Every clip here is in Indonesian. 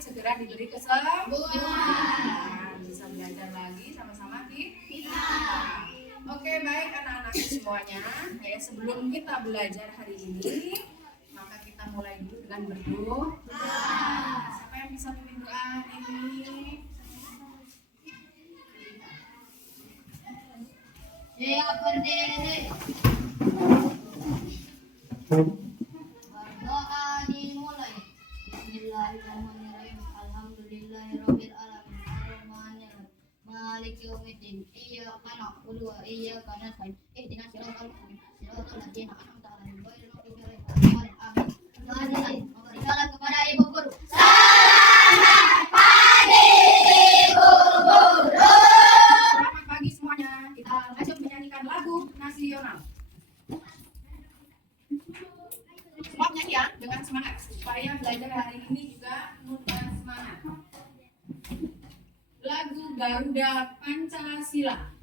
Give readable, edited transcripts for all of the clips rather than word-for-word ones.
segera diberi kesembuhan. Bisa belajar lagi sama-sama kita. Oke, baik anak-anak semuanya. Ya, sebelum kita belajar hari ini, maka kita mulai dulu dengan berdoa. Siapa yang bisa pimpin doa ini? Ya, berdiri. Berdoa dimulai. Bismillahirrahmanirrahim. Alhamdulillahirabbil alamin. Arrahmanirrahim. Maliki yaumiddin. Iyyaka na'budu wa iyyaka nasta'in. Ihdinas siratal mustaqim. Siratal ladzina an'amta 'alaihim ghairil maghdubi 'alaihim waladdallin. Amin. Mari memberi salam kepada ibu guru. Selamat pagi semuanya. Kita lanjut menyanyikan lagu nasional. Semua nyanyi ya dengan semangat supaya belajar hari ini juga penuh dengan semangat. Lagu Garuda Pancasila.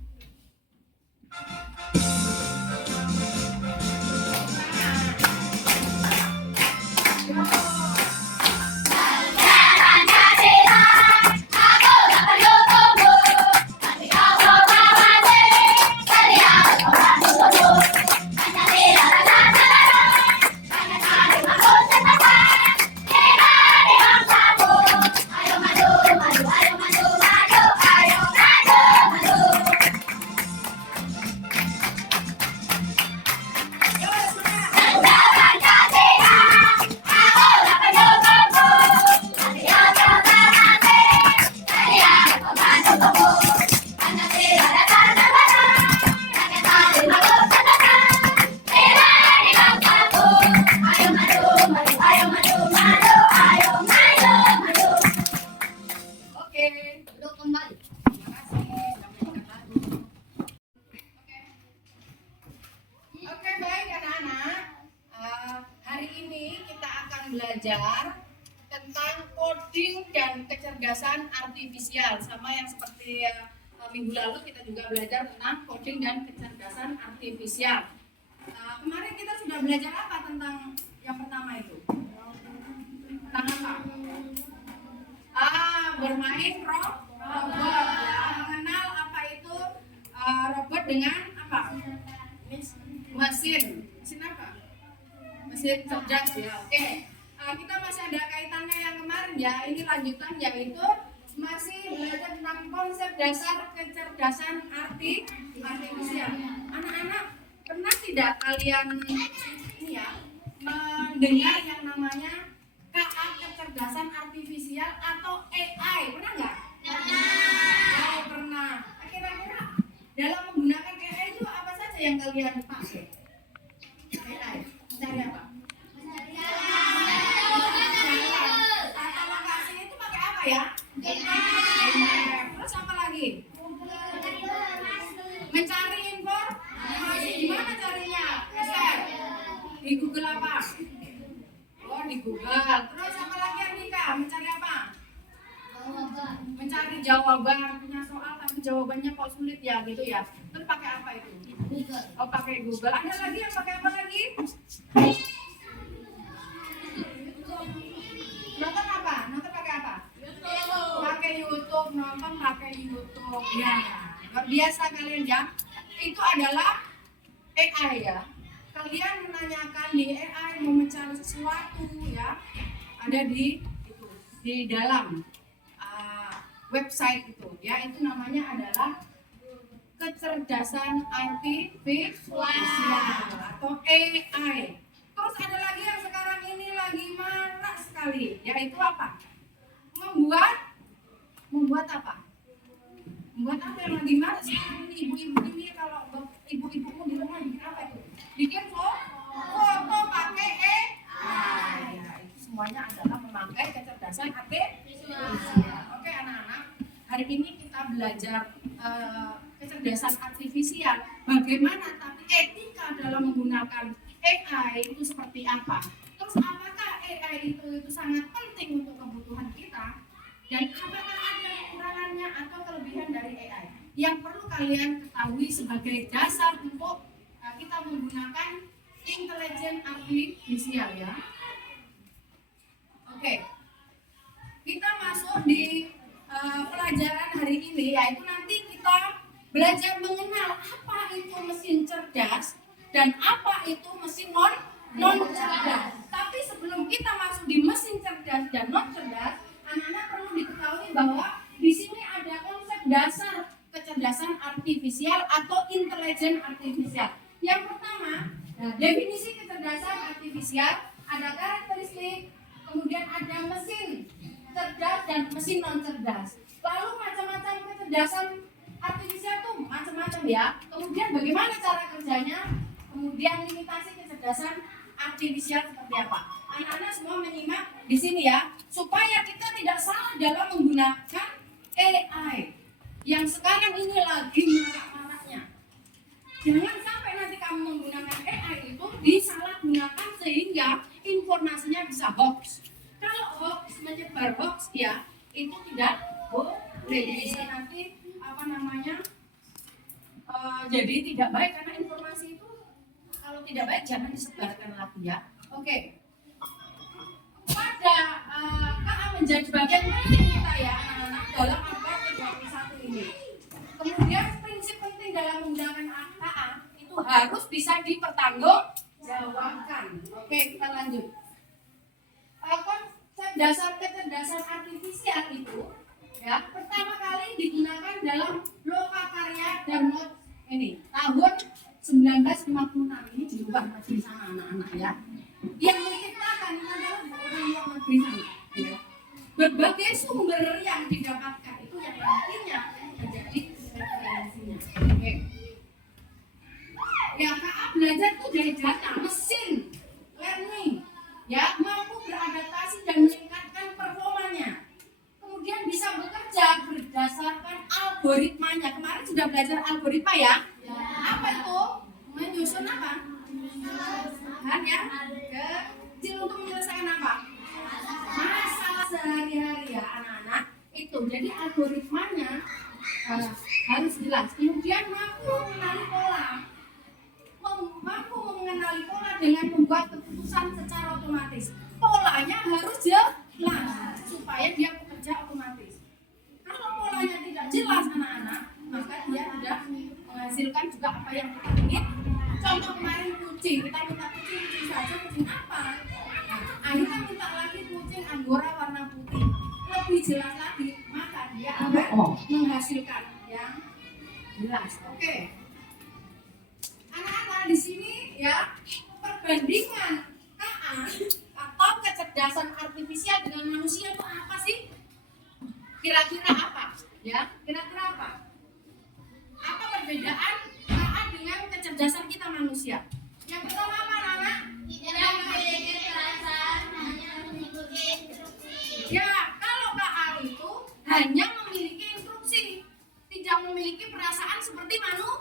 Belajar tentang coding dan kecerdasan artifisial, sama yang seperti minggu lalu kita juga belajar tentang coding dan kecerdasan artifisial. Kemarin kita sudah belajar apa tentang yang pertama itu? Tentang apa? Bermain robot, ya, mengenal apa itu robot dengan apa? Mesin apa? Mesin cerdas ya. Oke. Kita masih ada kaitannya yang kemarin ya, ini lanjutan yaitu masih belajar tentang konsep dasar kecerdasan artifisial. Anak-anak pernah tidak kalian ini ya mendengar yang namanya KA kecerdasan artifisial atau AI? Pernah nggak? Oh, pernah. Kira-kira dalam menggunakan AI itu apa saja yang kalian pakai? AI mencari apa? Ya, terus apa lagi? Mencari informasi. Gimana caranya? Di Google apa? Oh, di Google. Terus apa lagi Andika? Mencari apa? Mencari jawaban. Punya soal tapi jawabannya kok sulit ya gitu ya. Terus pakai apa itu? Google. Oh, pakai Google. Ada lagi yang pakai apa lagi? Nonton apa? Nonton pakai apa? Pakai YouTube, nonton pakai YouTube. Ya, luar biasa kalian ya. Itu adalah AI ya. Kalian menanyakan di AI mau mencari sesuatu ya, ada di itu, di dalam website itu ya. Itu namanya adalah kecerdasan artifisial atau AI. Terus ada lagi yang sekarang ini lagi marak sekali, yaitu apa? Membuat apa? Membuat apa yang lagi marak sekarang ini? Ibu-ibu ini, kalau ibu-ibumu di rumah bikin apa itu? Bikin foto pakai AI. Ya, itu semuanya adalah memakai kecerdasan artifisial. Oke anak-anak, hari ini kita belajar kecerdasan artifisial. Bagaimana tapi etika dalam menggunakan AI itu seperti apa? Terus apakah AI itu sangat penting untuk kebutuhan kita? Dan apakah ada kekurangannya atau kelebihan dari AI yang perlu kalian ketahui sebagai dasar untuk kita menggunakan intelijen artifisial ya? Oke. Kita di pelajaran hari ini, yaitu nanti kita belajar mengenal apa itu mesin cerdas dan apa itu mesin non cerdas. Tapi sebelum kita masuk di mesin cerdas dan non cerdas, anak-anak perlu diketahui bahwa di sini ada konsep dasar kecerdasan artifisial atau intelijen artifisial. Yang pertama, definisi kecerdasan artifisial, ada karakteristik, kemudian ada mesin cerdas dan mesin non cerdas. Lalu macam-macam kecerdasan artifisial tuh macam-macam ya. Kemudian bagaimana cara kerjanya? Kemudian limitasi kecerdasan artifisial seperti apa? Anak-anak semua menyimak di sini ya, supaya kita tidak salah dalam menggunakan AI yang sekarang ini lagi marak-maraknya. Jangan sampai nanti kamu menggunakan AI itu disalahgunakan sehingga informasinya bisa hoax. Kalau hoax, menyebar hoax ya, itu tidak boleh. Bisa nanti jadi tidak baik, karena informasi itu kalau tidak baik jangan disebarkan lagi ya. Oke. Pada KA menjadi bagian penting kita ya anak-anak dalam abad ke-21 ini. Kemudian prinsip penting dalam menggunakan KA itu harus bisa dipertanggungjawabkan. Oke, kita lanjut. Konsep dasar kecerdasan artifisial itu ya pertama kali digunakan dalam Lokakarya dan Not ini tahun 1956. Ini juga masih sama anak-anak ya. Yang menciptakan adalah orang luar negeri sana. Ya. Berbagai sumber yang didapatkan itu yang nantinya menjadi referensinya. Oke. Ya, KA belajar itu dari data, mesin learning, ya mampu beradaptasi dan meningkatkan performanya. Kemudian bisa bekerja berdasarkan algoritmanya. Kemarin sudah belajar algoritma ya? Ya. Apa itu? Menyusun apa? Hanya kecil untuk menyelesaikan apa? Masalah sehari-hari ya anak-anak. Itu jadi algoritmanya harus jelas. Kemudian mampu mengenali pola dengan membuat keputusan secara otomatis. Polanya harus jelas supaya dia bekerja otomatis. Kalau polanya tidak jelas anak-anak, maka dia tidak menghasilkan juga apa yang kita ingin. Contoh kemarin kucing, kita minta kucing saja, kucing apa? Nah, akhirnya minta lagi kucing Anggora warna putih. Lebih jelas lagi, maka dia akan menghasilkan yang jelas. Oke. Anak-anak di sini ya, perbandingan KA atau kecerdasan artifisial dengan manusia itu apa sih? Kira-kira apa? Ya, kira-kira apa? Apa perbedaan KA dengan kecerdasan kita manusia? Yang pertama apa, anak? Tidak memiliki perasaan, hanya mengikuti instruksi. Ya, kalau KA itu hanya memiliki instruksi, tidak memiliki perasaan seperti manusia.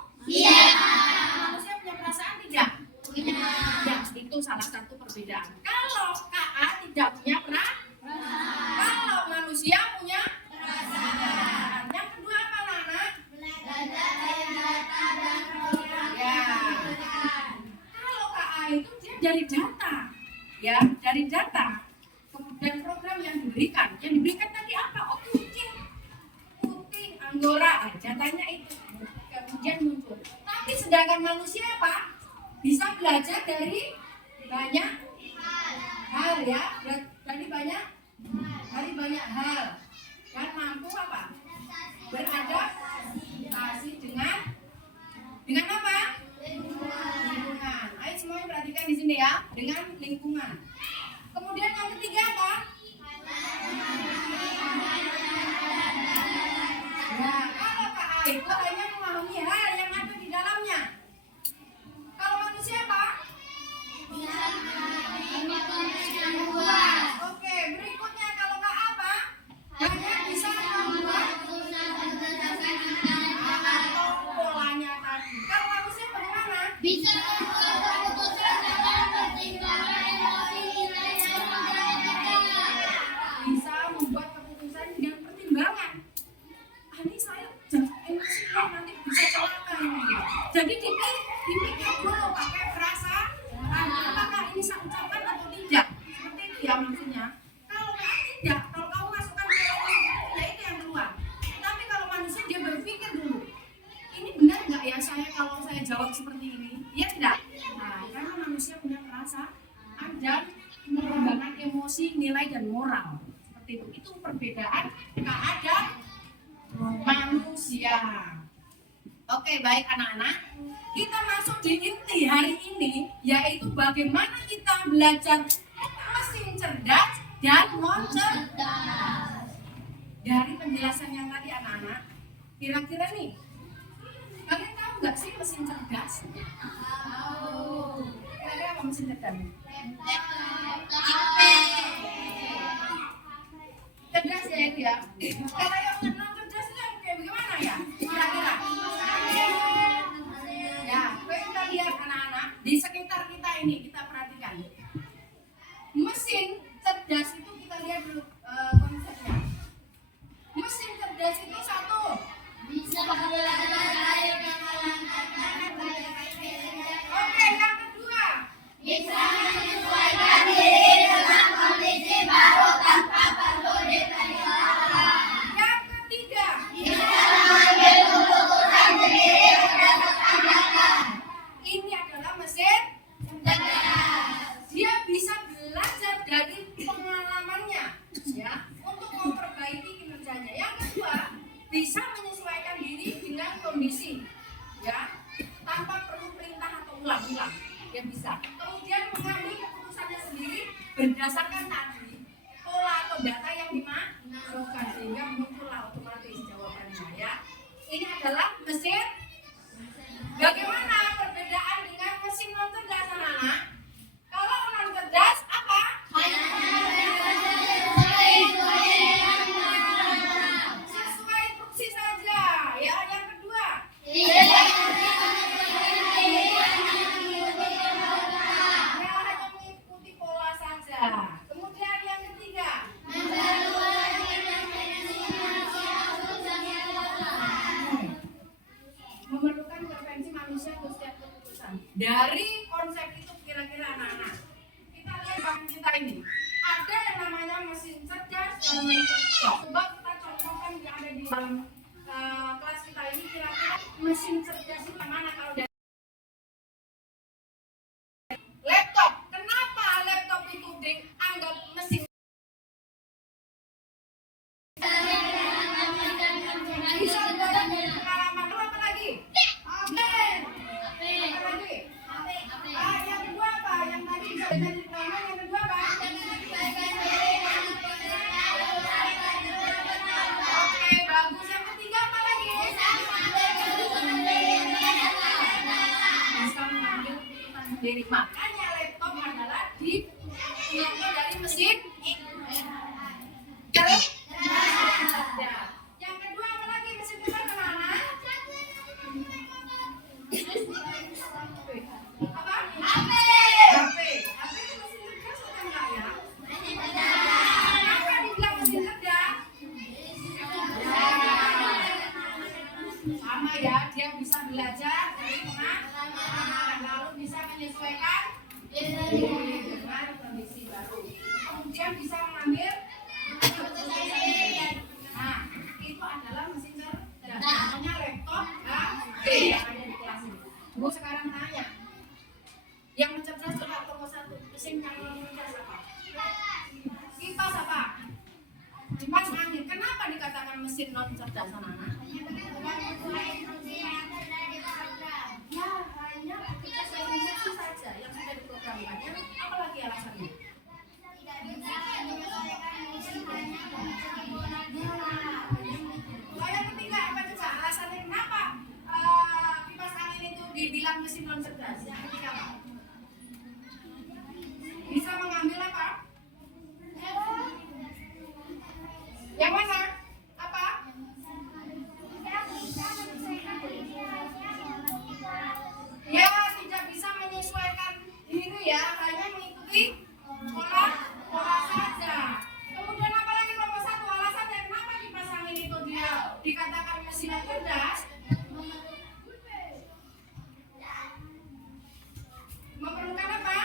Manusia punya perasaan tidak? Punya. Ya, itu salah satu perbedaan. Kalau KA tidak punya perasaan, kalau manusia punya perasaan. Yang kedua apa, anak? Belajar dari data dan program. Ya. Kalau KA itu dia dari data, ya, dari data. Kemudian program yang diberikan tadi apa? Oh, kucing, putih, Anggora, datanya itu. Kemudian muncul. Tapi sedangkan manusia apa? Bisa belajar dari banyak hal ya, dari banyak hal dan mampu apa? Beradaptasi dengan apa? Lingkungan. Ayo semuanya perhatikan di sini ya, dengan lingkungan. Kemudian yang ketiga apa? Ya, kalau KA itu hanya memahami hal yang ada di dalamnya. Kalau manusia apa? moral. Seperti itu. Itu perbedaan keadaan manusia. Oke, baik anak-anak. Kita masuk di inti hari ini, yaitu bagaimana kita belajar mesin cerdas dan non cerdas. Dari penjelasan yang tadi anak-anak, kira-kira nih, kalian tahu nggak sih mesin cerdas? Tahu. Kira-kira apa mesin cerdas? Cerdas ya itu ya. Kalau yang non cerdas itu yang kayak bagaimana ya? Kira-kira? Ya, kita lihat anak-anak di sekitar kita ini, kita perhatikan. Mesin cerdas itu kita lihat dulu konsepnya. Mesin cerdas itu satu, Bisa belajar air dan oke, yang kedua, bisa menyesuaikan diri dengan kondisi baru tanpa perlu diperhitungkan. yang ketiga, Bisa mengambil keputusan sendiri berdasarkan ini adalah mesin cerdas. dia bisa belajar dari pengalamannya ya untuk memperbaiki kinerjanya. Yang kedua, bisa menyesuaikan diri dengan kondisi ya tanpa perlu perintah atau ulang-ulang. Dia bisa. Kemudian mengambil keputusannya sendiri berdasarkan tadi pola atau data yang dimasukkan sehingga muncullah otomatis jawabannya ya. Ini adalah mesin. Bagaimana perbedaan dengan mesin non cerdas anak-anak? Kalau non cerdas apa? Sesuai instruksi saja. Ya, yang kedua. Ya, hanya mengikuti pola saja. Kemudian yang ketiga. Memerlukan intervensi manusia untuk setiap keputusan. Dari konsep itu kira-kira anak-anak, kita lihat bang kita ini ada yang namanya mesin cerdas dan mesin cerdas. Coba kita contohkan yang ada di dalam kelas kita ini kira-kira mesin cerdas itu yang mana kalau dari laptop. Kenapa laptop itu dianggap mesin? Bisa dari pengalaman apa lagi? Apa lagi? Yang kedua apa? Yang tadi bisa dari pengalaman. Yang kedua apa? Oke, bagus. Yang ketiga apa lagi? Bisa mengambil keputusan sendiri. Makanya laptop adalah dari mesin cerdas. Yang kedua apa lagi mesin cerdas kemana? Apa? HP. HP itu mesin cerdas atau enggak ya? Kenapa dibilang mesin cerdas? Sama ya, dia bisa belajar dari pengalaman, lalu bisa menyesuaikan diri dengan kondisi baru. Kemudian bisa mengambil keputusan sendiri. Nah, itu adalah mesin cerdas. Namanya laptop HP yang ada di kelas ini. Bu sekarang tanya, yang mencerdas coba nomor satu, mesin yang mencerdas apa? Kipas apa? Kipas angin. Kenapa dikatakan mesin non cerdas anak-anak? Ya, hanya ketika instruksi saja yang sudah diprogramkannya. Apa lagi alasannya? Yang ketiga apa coba alasannya kenapa kipas angin itu dibilang mesin non cerdas? Yang ketiga apa? Bisa mengambil apa? Yang mana? Apa? Ya, tidak bisa menyesuaikan diri ya, hanya mengikuti pola saja. Kemudian apa lagi nomor satu alasannya kenapa kipas angin itu dia dikatakan mesin yang cerdas? Memerlukan apa?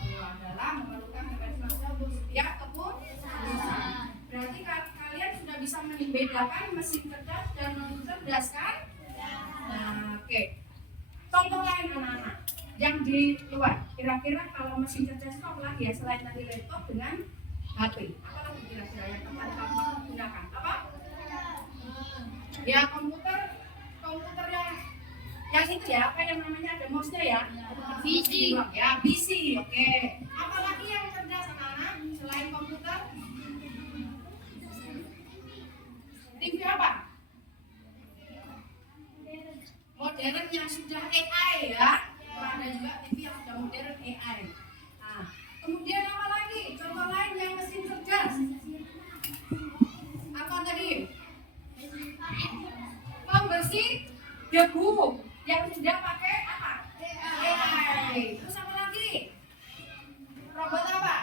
Itu adalah memerlukan intervensi manusia untuk setiap keputusan. Berarti kalian sudah bisa membedakan mesin cerdas dan non cerdas kan? Nah, oke. Contoh lain anak-anak. yang di luar. Kira-kira kalau mesin cerdas itu apa lagi ya selain tadi laptop dengan HP? Apa lagi kira-kira yang teman kamu gunakan? Apa? Ya komputer yang itu ya, apa yang namanya ada mouse-nya ya? PC. Ya, PC. Oke. Apalagi yang cerdas anak-anak selain komputer? TV apa? Modern yang sudah AI ya. Ada juga TV yang sudah modern AI. Nah, kemudian apa lagi? Contoh lain yang mesin cerdas. Apa tadi? Pembersih debu yang sudah pakai apa? AI. Terus apa lagi? Robot apa?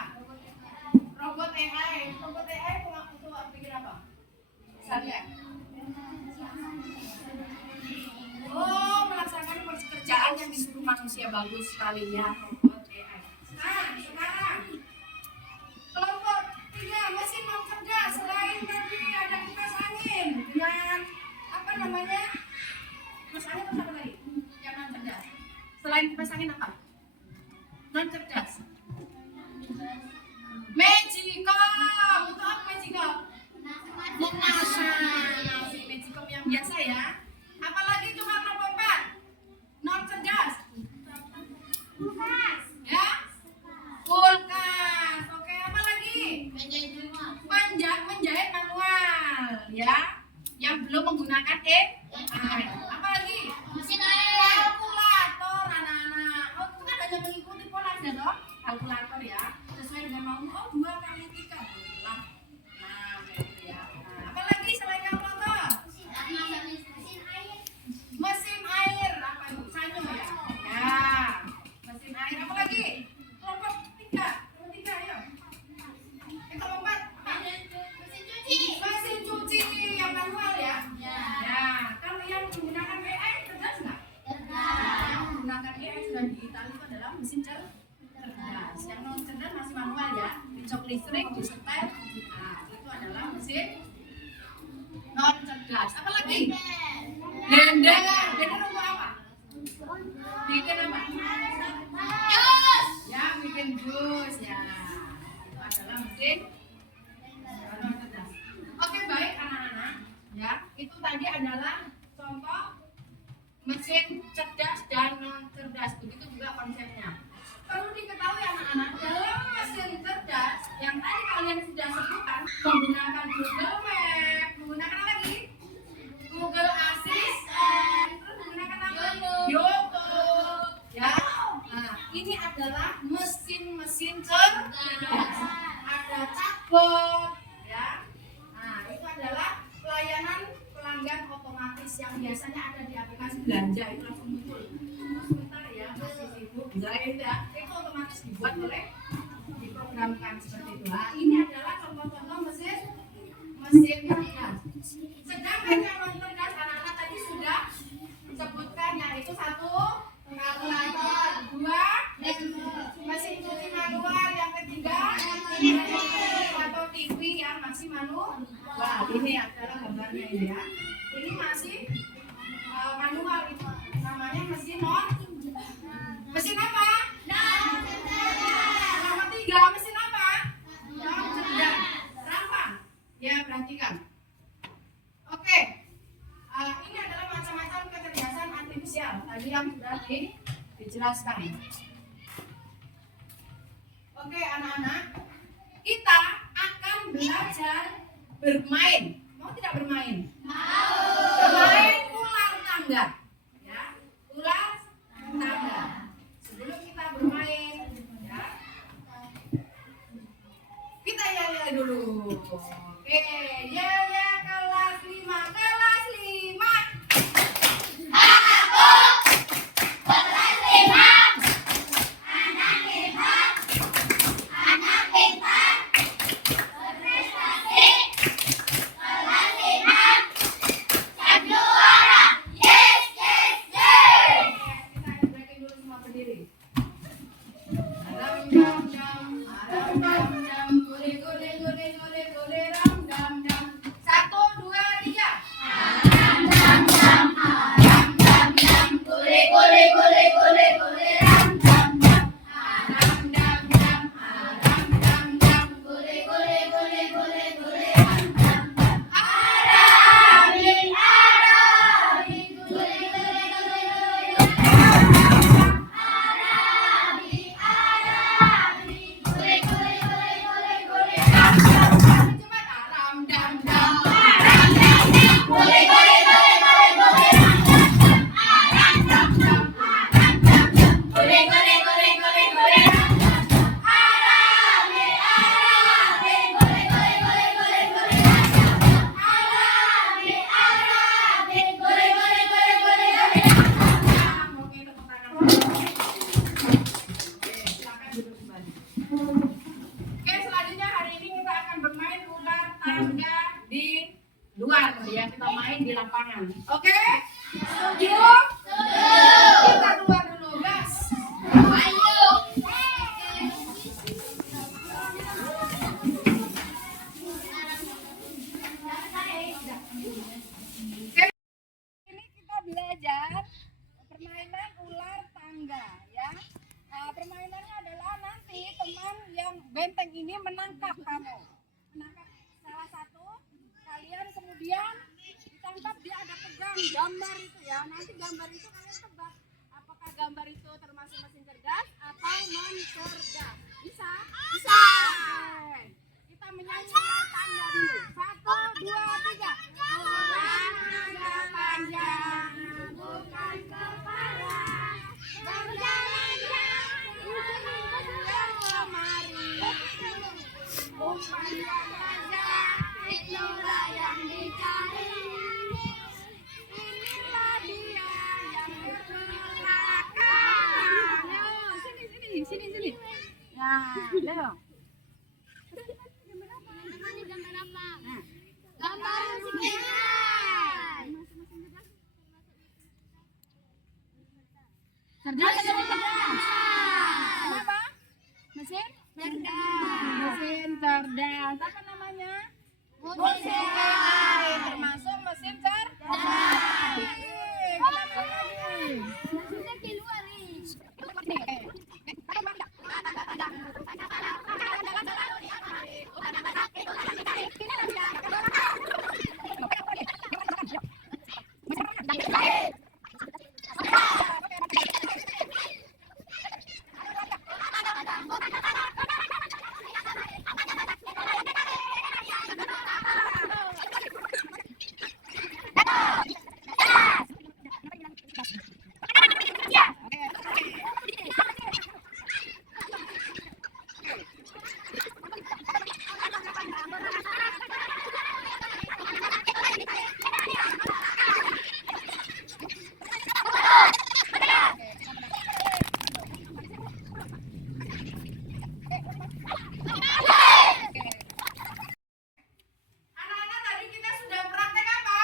Robot AI. Robot AI itu bikin apa? Misalnya? Oh, melaksanakan pekerjaan yang disuruh manusia. Bagus sekali ya, robot AI. Nah, sekarang kelompok 3 mesin non cerdas. Selain tadi ada kipas angin dengan apa namanya? Kipas angin itu apa tadi? Yang non cerdas. Selain kipas angin apa? Non cerdas. Magicom. Untuk apa Magicom? Si Magicom yang biasa ya. Apalagi coba kelompok 4 non cerdas. Kulkas. Ya? Kulkas. Oke, apa lagi? Menjahit manual ya. Yang belum menggunakan AI. Apa lagi? Mesin air. Kalkulator anak-anak. Oh, itu kan hanya mengikuti pola aja toh. Kalkulator ya. Sesuai dengan mau. Oh, 2 kali 3. Nah, gitu ya. Nah, apa lagi selain kalkulator? Mesin air apa itu? Sanyo ya? Ya, mesin air apa lagi? Kelompok 3, kelompok 3 ayo. Kelompok 4 apa? Mesin cuci yang manual ya? Ya, kalau yang menggunakan AI cerdas nggak? Yang menggunakan AI sudah digital itu adalah mesin cerdas. Yang non cerdas masih manual ya, dicok listrik, disetel. Nah, itu adalah mesin non cerdas. Apa lagi? Blender. Blender untuk apa? Bikin apa? Jus. Ya, bikin jus ya. Itu adalah mesin non cerdas. Oke, baik anak-anak. Ya, itu tadi adalah contoh mesin cerdas dan non cerdas. Begitu juga konsepnya. Perlu diketahui anak-anak, dalam mesin cerdas yang tadi kalian sudah sebutkan menggunakan Google Map, menggunakan apa lagi? Google Assistant, terus menggunakan apa? YouTube, ya. Nah, ini adalah mesin-mesin cerdas. Ada chatbot, ya. Nah, itu adalah pelayanan pelanggan otomatis yang biasanya ada di aplikasi belanja itu langsung muncul. Sebentar ya, masih sibuk. Itu otomatis dibuat oleh diprogramkan seperti itu. Nah, ini adalah contoh-contoh mesin cerdas. Sedangkan yang non cerdas anak-anak tadi sudah sebutkan yaitu 1 kalkulator, 2 mesin cuci manual, yang ketiga atau TV yang masih manual. Wah, ini adalah gambarnya ini ya. Ini masih manual itu namanya mesin mesin apa? Non cerdas. Nomor 3 mesin apa? Non cerdas. Kenapa? Ya, perhatikan. Oke. Ini adalah macam-macam kecerdasan artifisial tadi yang sudah dijelaskan. Oke, anak-anak, kita akan belajar bermain. Mau tidak bermain? Mau. Bermain ular tangga. Ya, ular tangga. Sebelum kita bermain, ya, kita ya dulu. Oke, ya kelas 5, kelas 5. Gole gole gole gole gole ram Oke, selanjutnya hari ini kita akan bermain ular tangga di luar ya. Kita main di lapangan. Oke? Setuju? Kita keluar dulu, gas. Ayo. Ini kita belajar permainan ular tangga ya. Permainannya adalah nanti teman yang benteng ini menangkap kamu. Menangkap salah satu, kalian kemudian ditangkap, dia ada pegang gambar itu ya. Nanti gambar itu kalian tebak apakah gambar itu termasuk mesin cerdas atau non cerdas. Bisa? Bisa. Oke. Kita menyanyi ular tangga dulu. 1, 2, 3. Ular tangga panjang, bukan kepala, berjalan-jalan kemari. Umpannya saja, itulah yang dicari. Inilah dia yang berkelakar. Sini. Ya, ayo. Gambar musik AI. Cerdas. Kenapa? Mesin? Mesin cerdas. Apa namanya? Mesin AI. Termasuk mesin cerdas. Kenapa lagi? Maksudnya keluar nih. Anak-anak, tadi kita sudah praktek apa?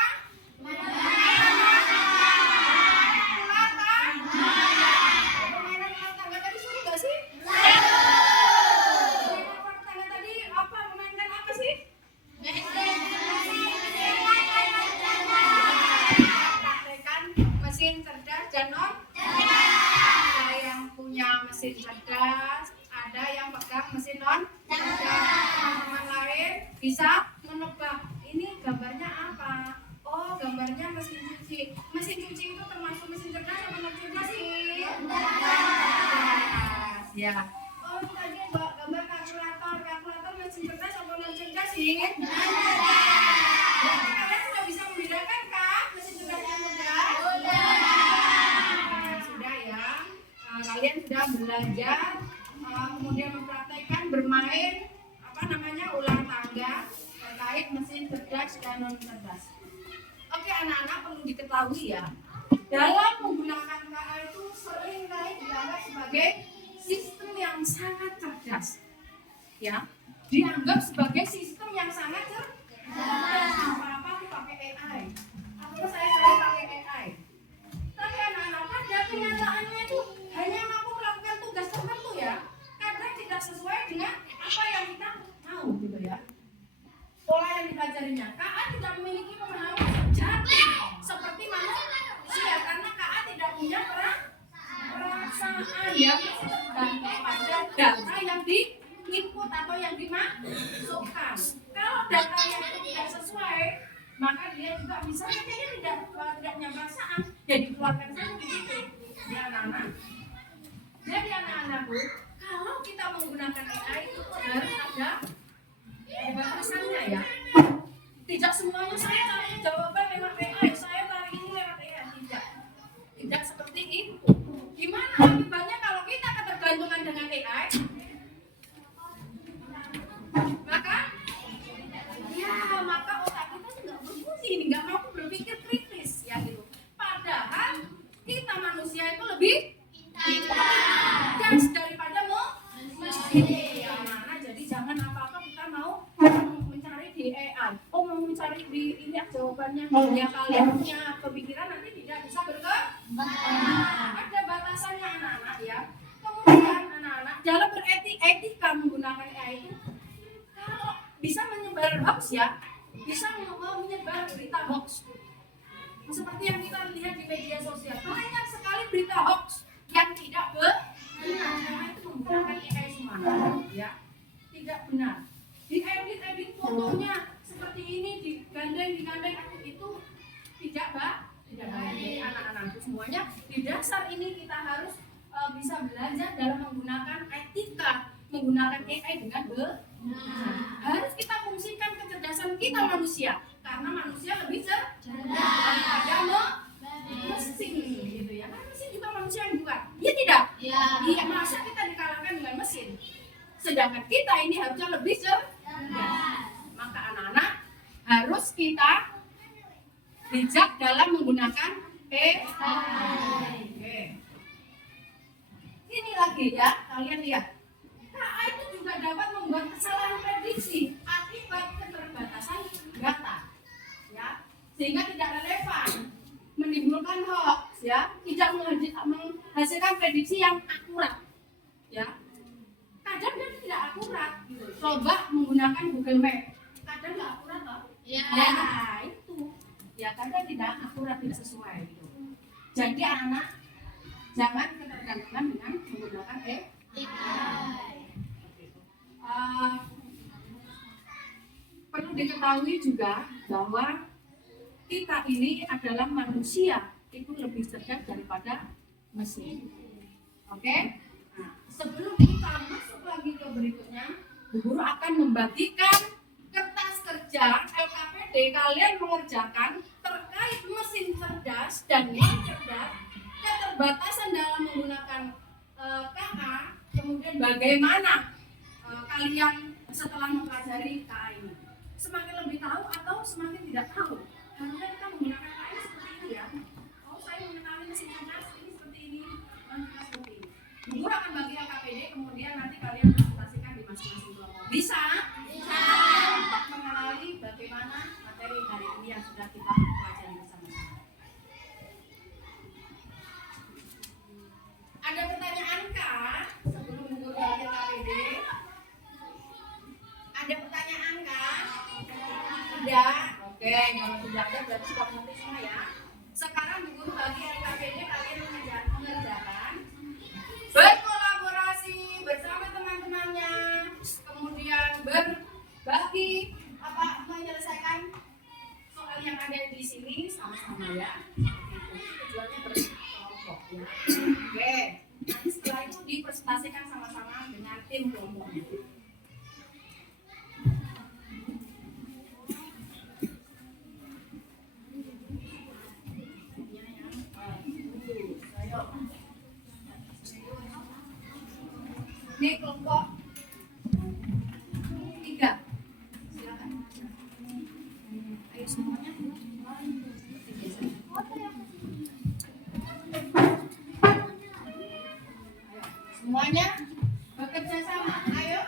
Ular tangga. Permainan ular tangga tadi seru nggak sih? Permainan ular tangga tadi apa? Memainkan apa sih? Praktekan mesin cerdas dan non cerdas. Ada yang punya mesin cerdas, ada yang pegang mesin non cerdas. Teman-teman lain bisa menebak ini gambarnya apa? Oh, gambarnya mesin cuci. Mesin cuci itu termasuk mesin cerdas atau non cerdas sih? Cerdas. Ya. Oh, tadi gambar kalkulator. Kalkulator mesin cerdas atau non cerdas sih? Berarti kalian sudah bisa membedakan kan mesin cerdas dan cerdas? Sudah ya. Kalian sudah belajar kemudian mempraktekkan bermain apa namanya ular tangga terkait mesin cerdas dan non cerdas. Oke anak-anak, perlu diketahui ya, dalam menggunakan KA itu sering kali dianggap sebagai sistem yang sangat cerdas, ya, dianggap sebagai sistem yang sangat cerdas. Apa-apa aku pakai AI, apa saya pakai AI. Tapi anak-anak, pada kenyataannya itu hanya mampu melakukan tugas tertentu ya. Kadang tidak sesuai dengan apa yang kita mau gitu ya. Pola yang dipelajarinya. KA tidak memiliki pemahaman sejati seperti manusia karena KA tidak punya perasaan yang tergantung pada data yang di input atau yang dimasukkan. Kalau datanya itu tidak sesuai, maka dia juga misalnya dia tidak punya perasaan, jadi keluarkan saja begitu. Ya anak-anak. Jadi anak-anakku, kalau kita menggunakan AI itu harus ada batasannya ya. Tidak semuanya saya cari jawaban lewat AI, saya cari ini lewat AI, tidak seperti itu. Gimana akibatnya kalau kita ketergantungan dengan AI? Maka otak kita tuh nggak berfungsi, nggak mampu berpikir kritis ya gitu. Padahal kita manusia itu lebih cerdas daripada mesin. Ya, anak-anak, jadi jangan apa-apa kita mau mencari di AI. Oh, mau mencari di ini jawabannya. Ya kalian punya kepikiran nanti tidak bisa berkembang. Ada batasannya anak-anak ya. Kemudian anak-anak dalam beretika menggunakan AI itu kalau bisa menyebar hoax ya, bisa menyebar berita hoax. Seperti yang kita lihat di media sosial, banyak sekali berita hoax yang tidak benar. Karena itu menggunakan AI semua, ya, tidak benar. Diedit fotonya seperti ini, digandeng itu tidak baik. Jadi anak-anak semuanya di dasar ini kita harus bisa belajar dalam menggunakan etika, menggunakan AI dengan benar. Harus kita fungsikan kecerdasan kita manusia, karena manusia lebih cerdas daripada mesin gitu ya. Kan mesin juga manusia yang buat. Iya tidak? Iya, masa kita dikalahkan dengan mesin. Sedangkan kita ini harusnya lebih cerdas. Maka anak-anak harus kita bijak dalam menggunakan AI. Ini lagi ya, kalian lihat. AI itu juga dapat membuat kesalahan prediksi akibat keterbatasan data, ya, sehingga tidak relevan, menimbulkan hoax, ya, tidak menghasilkan prediksi yang akurat, ya. Kadang dia tidak akurat, gitu. Coba menggunakan Google Map, kadang nggak akurat loh. Ya, itu, ya, kadang tidak akurat, tidak sesuai, gitu. Jadi anak jangan ketergantungan dengan menggunakan AI. Perlu diketahui juga bahwa kita ini adalah manusia itu lebih cerdas daripada mesin. Oke? Nah, sebelum kita masuk lagi ke berikutnya, Bu Guru akan membagikan kertas kerja LKPD kalian mengerjakan terkait mesin cerdas dan non cerdas, keterbatasan dalam menggunakan KA, kemudian bagaimana kalian setelah mempelajari KA ini semakin lebih tahu atau semakin tidak tahu. Karena kita menggunakan KA ini seperti itu ya. Oh, saya mengenali mesin cerdas ini seperti ini, dan seperti ini. Guru akan bagi LKPD, kemudian nanti kalian presentasikan di masing-masing kelompok. Bisa? Bisa. Untuk mengenali bagaimana materi hari ini yang sudah kita pelajari bersama-sama. Ada pertanyaan kah sebelum guru bagi LKPD? Ada pertanyaan kah? Tidak. Oke, kalau sudah ada berarti sudah mengerti semua ya. Sekarang Bu Guru bagi LKPD kalian mengerjakan berkolaborasi bersama teman-temannya, kemudian berbagi menyelesaikan soal yang ada di sini sama-sama ya. Tujuannya berkelompok ya. Oke. Nanti setelah itu dipresentasikan sama-sama dengan tim kelompoknya. Ini kelompok 3. Silakan. Ayo semuanya. Semuanya bekerja sama. Ayo.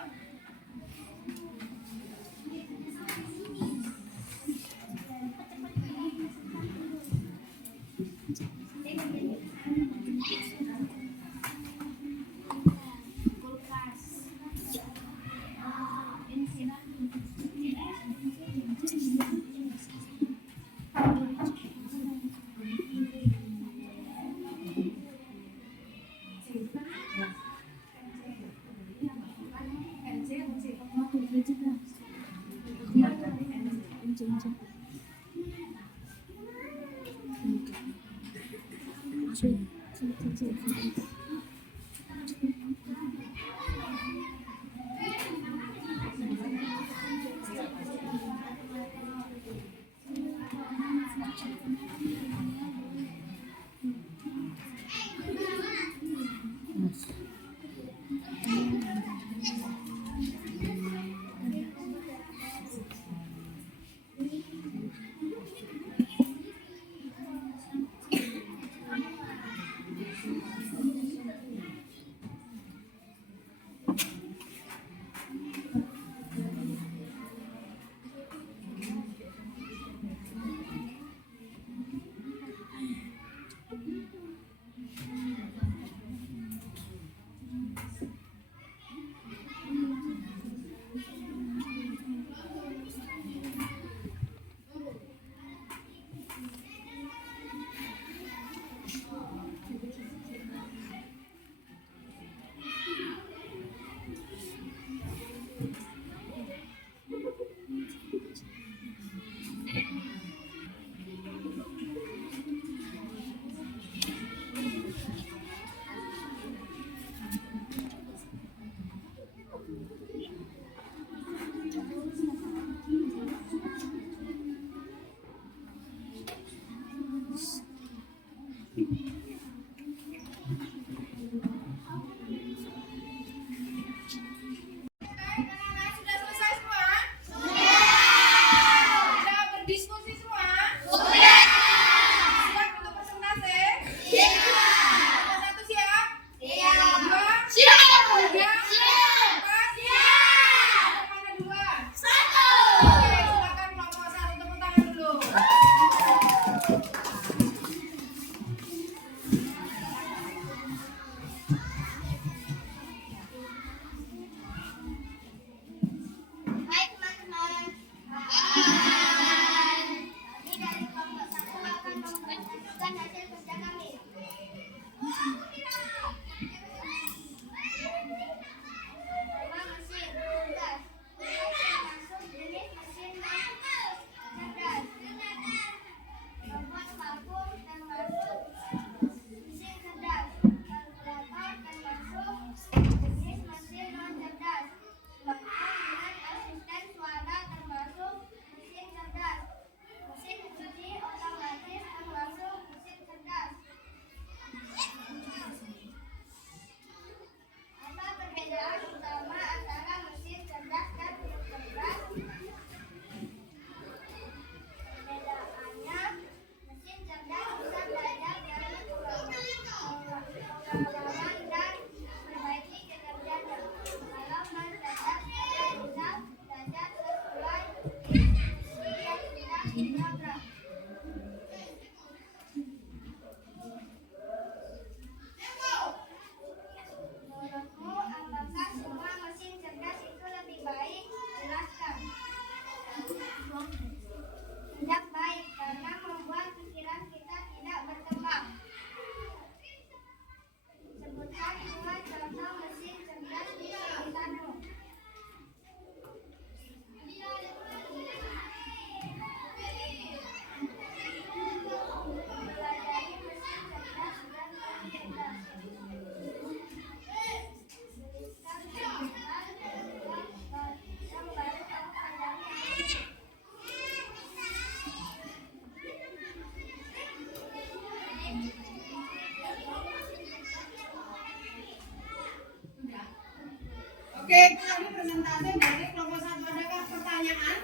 Oke, itu tadi presentasi dari kelompok 1. Adakah pertanyaan?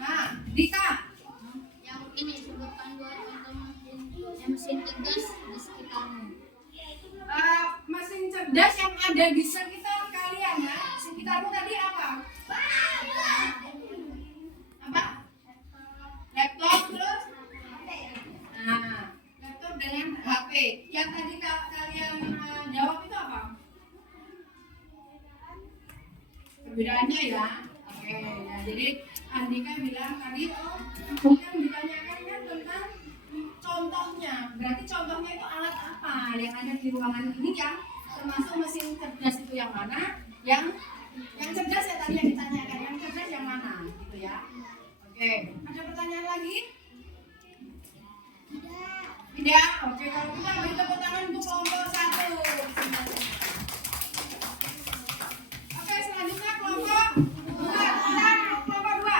Nah, Dika. Yang ini sebutkan 2 contoh mesin cerdas di sekitarmu. Mesin cerdas yang ada di sekitar kalian ya. Sekitarmu tadi apa? Apa? Laptop terus? Nah, laptop dengan HP. Yang tadi kalian jawab itu apa? Perbedaannya ya. Oke, ya, jadi Andika bilang tadi yang ditanyakan kan tentang contohnya. Berarti contohnya itu alat apa yang ada di ruangan ini yang termasuk mesin cerdas itu yang mana? Yang cerdas ya tadi yang ditanyakan, yang cerdas yang mana gitu ya. Oke, ada pertanyaan lagi? Tidak. Oke, kalau kita beri tepuk tangan untuk kelompok 1. Oke, selanjutnya kelompok 2. Kita kelompok 2.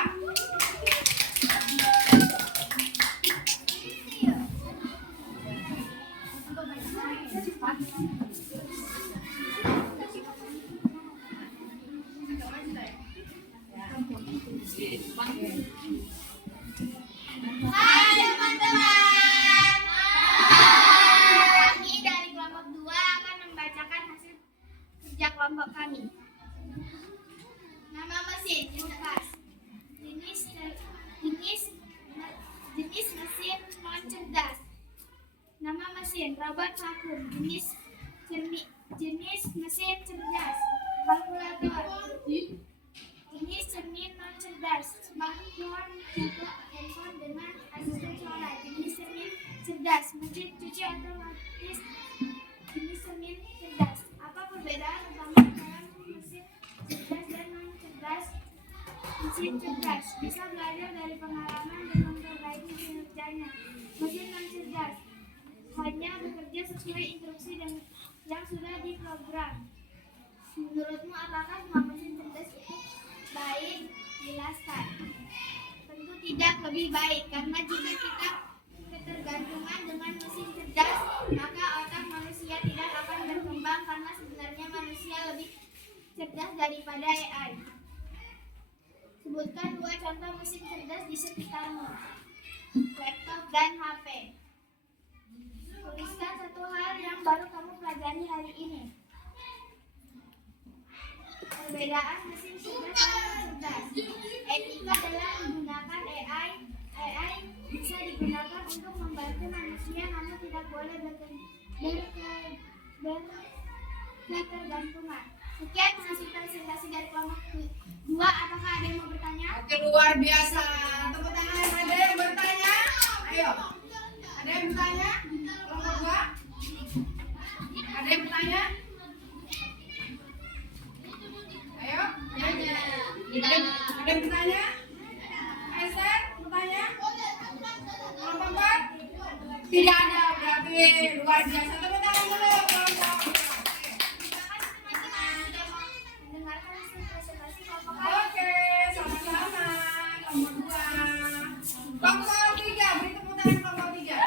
Hai teman-teman. Kami dari kelompok 2 akan membacakan hasil kerja kelompok kami. Nama mesin kulkas. Jenis mesin non cerdas. Nama mesin robot vakum. Jenis mesin cerdas. Kalkulator. Jenis cermin non cerdas. Smartphone, handphone dengan asisten suara. Jenis cermin cerdas. Mesin cuci otomatis. Jenis cermin cerdas. Apa perbedaan utama antara mesin cerdas dan non cerdas? Mesin cerdas bisa belajar dari pengalaman dan memperbaiki kinerjanya. Mesin non cerdas hanya bekerja sesuai instruksi yang sudah diprogram. Menurutmu apakah semua mesin cerdas itu baik? Jelaskan. Tentu tidak lebih baik, karena jika kita ketergantungan dengan mesin cerdas, maka otak manusia tidak akan berkembang, karena sebenarnya manusia lebih cerdas daripada AI. Sebutkan 2 contoh mesin cerdas di sekitarmu. Laptop dan HP. Tuliskan 1 hal yang baru kamu pelajari hari ini. Perbedaan mesin cerdas dan cerdas. Etika dalam menggunakan AI. AI bisa digunakan untuk membantu manusia, namun tidak boleh berketergantungan. Sekian hasil presentasi dari kelompok 2. Apakah ada yang mau bertanya? Oke, luar biasa. Tepuk tangan yang ada yang bertanya. Ayo. Ada yang bertanya? Kelompok 2. Ada yang bertanya? Ayo. Ada yang bertanya? Esther, bertanya? Kelompok 4? Tidak ada, berarti luar biasa. Tepuk tangan dulu kelompok. Mendengarkan hasil presentasi kelompok Oke, sama-sama. Kelompok 2. Kelompok 3, beri tepuk tangan kelompok 3.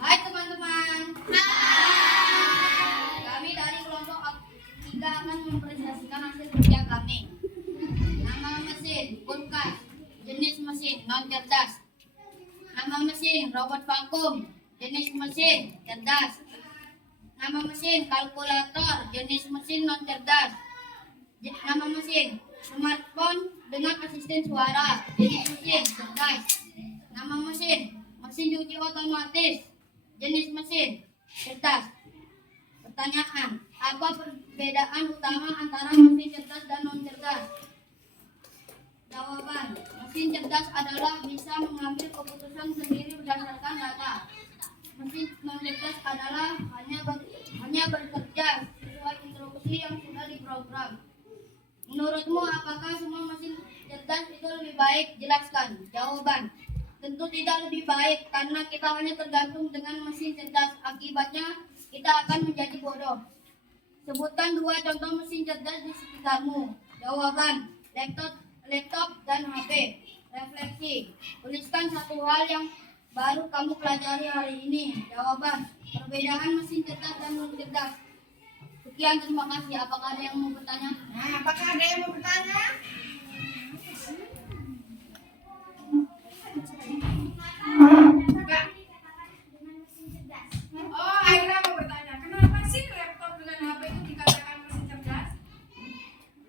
Hai teman-teman. Kami dari kelompok 3 akan mempresentasikan hasil kerja kami. Nama mesin kulkas. Jenis mesin non cerdas. Nama mesin robot vakum. Jenis mesin cerdas. Nama mesin kalkulator. Jenis mesin non cerdas. Nama mesin smartphone dengan asisten suara. Jenis mesin cerdas. Nama mesin mesin cuci otomatis. Jenis mesin cerdas. Pertanyaan, apa perbedaan utama antara mesin cerdas dan non cerdas? Jawaban, mesin cerdas adalah bisa mengambil keputusan sendiri berdasarkan data. Mesin non cerdas adalah hanya bekerja sesuai instruksi yang sudah diprogram. Menurutmu, apakah semua mesin cerdas itu lebih baik? Jelaskan. Jawaban. Tentu tidak lebih baik karena kita hanya tergantung dengan mesin cerdas. Akibatnya kita akan menjadi bodoh. Sebutkan 2 contoh mesin cerdas di sekitarmu. Jawaban. Laptop dan HP. Refleksi. Tuliskan satu hal yang baru kamu pelajari hari ini. Jawaban. Perbedaan mesin cerdas dan non cerdas. Sekian, terima kasih. Apakah ada yang mau bertanya? Nah, apakah ada yang mau bertanya? Enggak. Oh, Aira mau bertanya. Kenapa sih laptop dengan HP itu dikatakan mesin cerdas?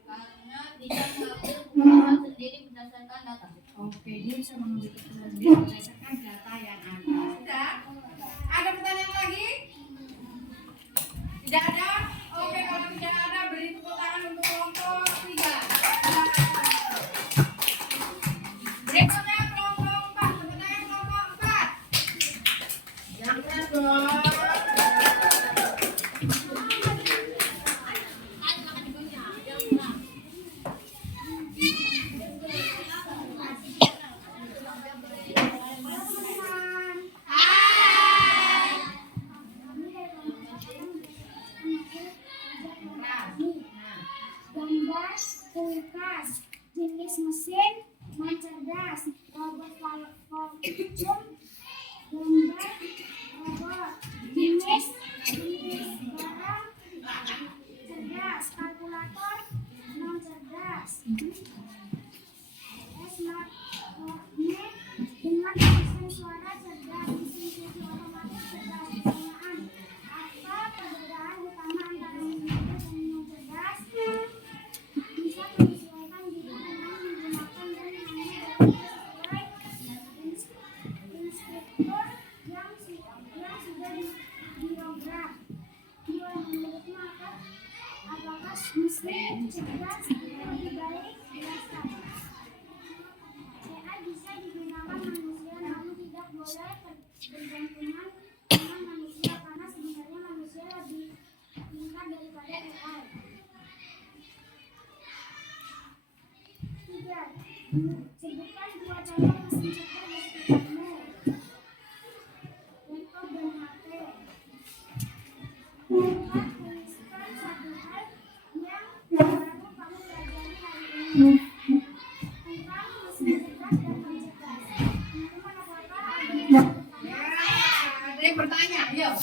Karena bisa mengambil keputusan sendiri berdasarkan data. Oke, dia bisa mengambil keputusan sendiri berdasarkan data yang ada. Sudah? Ada pertanyaan lagi? Tidak ada? Oke, kalau tidak ada, beri tepuk tangan untuk kelompok 3. Berikutnya kelompok 4. Tepuk tangan kelompok 4. Yang keras dong. Gambar kulkas, jenis mesin non cerdas, robot vacuum, gambar robot, jenis barang cerdas, kalkulator non cerdas, smartphone dengan sistem suara cerdas, mesin cuci otomatis cerdas. Pertanyaan, apa perbedaan utama antara mesin cerdas dan non cerdas? Bisa menyesuaikan diri dengan menggunakan dan menyesuaikan instruktur yang sudah diprogram. Menurutmu apakah mesin cerdas lebih baik? Jelaskan. AI bisa digunakan manusia, namun tidak boleh bergantungan dengan manusia karena sebenarnya manusia lebih pintar daripada AI. 3. Sebutkan 2 contoh mesin cerdas di sekitarmu. Laptop dan HP. 4. Tuliskan satu hal yang baru kamu pelajari hari ini. Tentang mesin cerdas dan non cerdas. Teman-teman, apakah ada yang mau bertanya? Ada yang bertanya? Yuk.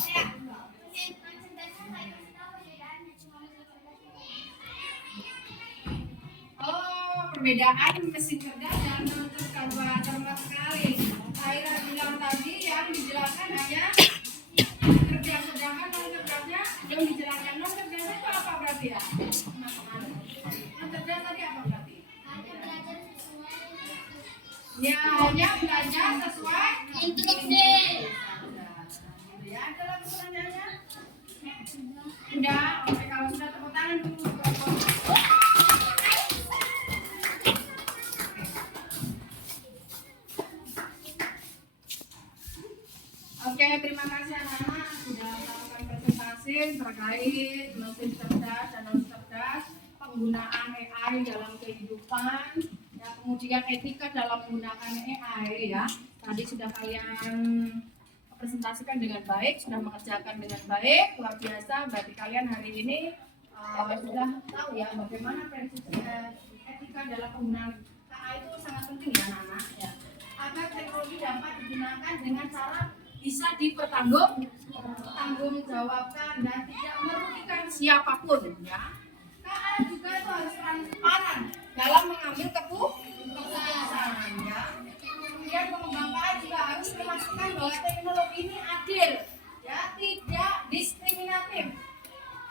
Oh, perbedaan mesin cerdas dan non cerdas cermat sekali. Aira bilang tadi yang dijelaskan hanya cerdas, sedangkan non cerdasnya yang dijelaskan. Non cerdasnya itu apa berarti ya? Non cerdas tadi apa berarti? Ya, hanya belajar sesuai Instruksi. Ya, ada lagi pertanyaannya? Sudah, oke, kalau sudah tepuk tangan dulu. Oke, terima kasih anak-anak sudah melakukan presentasi terkait mesin cerdas dan non cerdas, penggunaan AI dalam kehidupan, ya, kemudian etika dalam menggunakan AI ya. Tadi sudah kalian presentasikan dengan baik, sudah mengerjakan dengan baik, luar biasa. Berarti kalian hari ini sudah tahu ya bagaimana prinsip etika dalam penggunaan AI itu sangat penting ya anak-anak ya. Agar teknologi dapat digunakan dengan cara bisa dipertanggungjawabkan dan tidak merugikan siapapun ya. KA juga itu harus transparan dalam mengambil keputusan ya. Kemudian pengembang KA juga harus memastikan bahwa teknologi ini adil ya, tidak diskriminatif.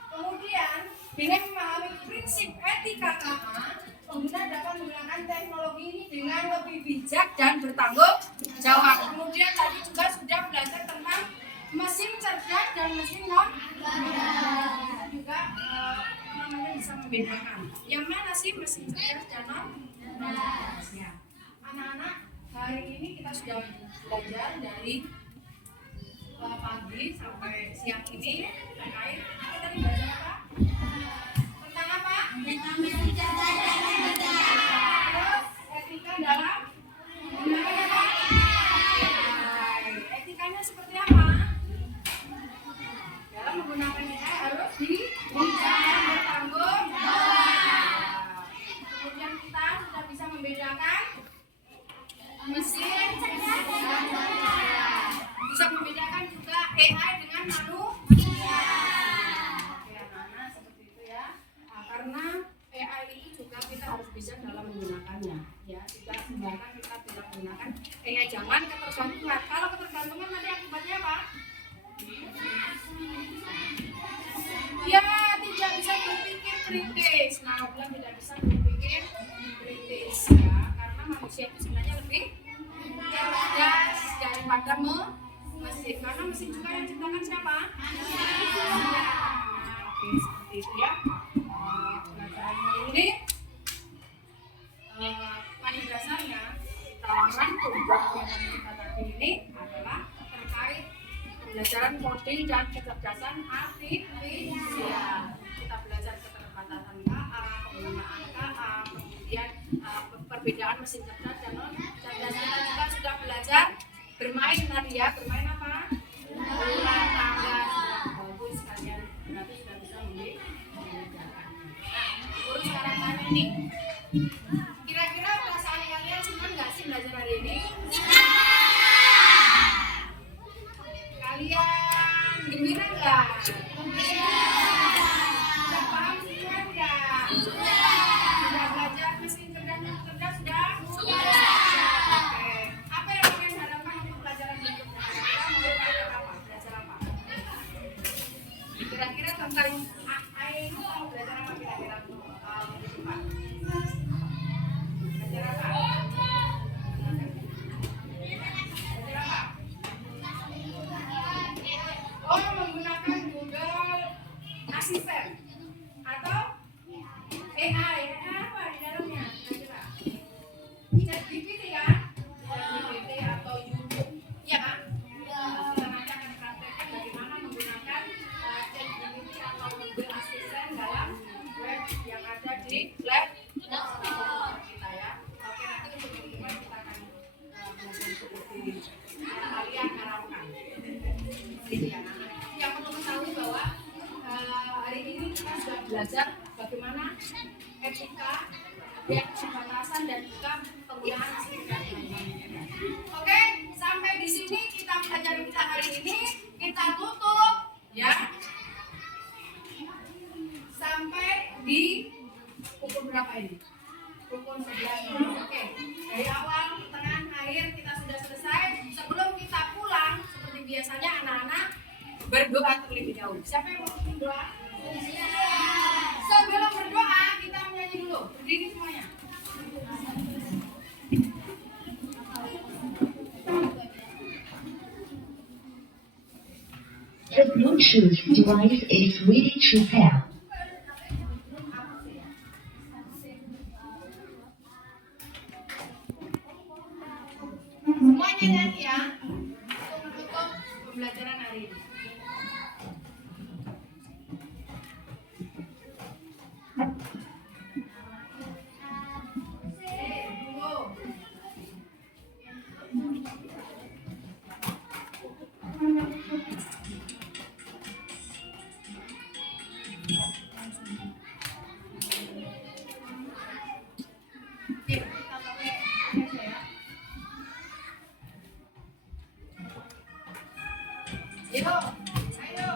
Kemudian dengan memahami prinsip etika KA, pengguna dapat menggunakan teknologi ini dengan lebih bijak dan bertanggung jawab. Kemudian tadi juga sudah belajar tentang mesin cerdas dan mesin non cerdas. Itu juga namanya bisa membedakan. Yang mana sih mesin cerdas dan non cerdas? Ya. Anak-anak, hari ini kita sudah belajar dari pagi sampai siang ini terkait kita tadi belajar apa? Tentang apa? Tentang mesin cerdas dan non cerdas. Terus Etikanya seperti apa? Dalam menggunakan AI harus bijak, bertanggung jawab. Kemudian kita sudah bisa membedakan mesin dan manusia. Bisa membedakan juga AI dengan manusia. Oke, anak-anak seperti itu ya. Nah, karena AI itu juga kita harus bisa dalam menggunakannya. Ya, tidak sembarangan kita tidak menggunakan AI. Jangan ketergantungan. Kalau ketergantungan nanti akibatnya apa? Ya, tidak bisa berpikir kritis. Nah, bilang tidak bisa berpikir kritis ya, karena manusia itu sebenarnya lebih cerdas daripada mesin. Karena mesin juga yang ciptakan siapa? Manusia. Oke, seperti itu ya. Pelajaran ini pada dasarnya kita rangkum yang kita tadi ini adalah terkait pembelajaran koding dan kecerdasan artifisial. Kita belajar keterbatasan KA, penggunaan KA, kemudian perbedaan mesin cerdas dan non cerdas. Kita juga sudah belajar bermain tadi ya. Bermain apa? Bola tangga. Sudah bagus kalian berarti sudah bisa membedakannya. Nah, urus sekarang tanya nih. Kira-kira perasaan kalian senang nggak sih belajar hari ini? Kalian gembira nggak? Sudah paham semua nggak? Sudah belajar mesin cerdas dan cerdas sudah? Oke. Apa yang kalian harapkan untuk pelajaran berikutnya? Kira-kira mau belajar apa? Belajar apa? Kira-kira tentang AI itu mau belajar apa kira-kira untuk minggu depan? Belajar apa? Belajar apa? Oh, menggunakan Google Assistant atau AI. Apa di dalamnya? Kira-kira ChatGPT kan? ChatGPT atau YouTube, ya kan? Kita nanti akan praktekkan bagaimana menggunakan ChatGPT atau Google Assistant dalam web yang ada di laptop kita ya. Oke, nanti untuk teman-teman kita akan belajar seperti kalian harapkan. Gitu ya, nah. Yang perlu ketahui bahwa hari ini kita sudah belajar bagaimana etika, batasan dan juga penggunaan sistem. Oke, sampai di sini kita pelajaran kita hari ini kita tutup ya. Sampai di pukul berapa ini? Pukul 11. Oke, dari awal, pertengahan, akhir kita sudah selesai. Sebelum kita pulang, seperti biasanya anak-anak berdoa terlebih dahulu. Siapa yang mau berdoa? Sebelum berdoa kita menyanyi dulu. Berdiri semuanya. The Bluetooth device is ready to pair. Semuanya nyanyi ya. Untuk menutup pembelajaran hari ini. Ayo, ayo.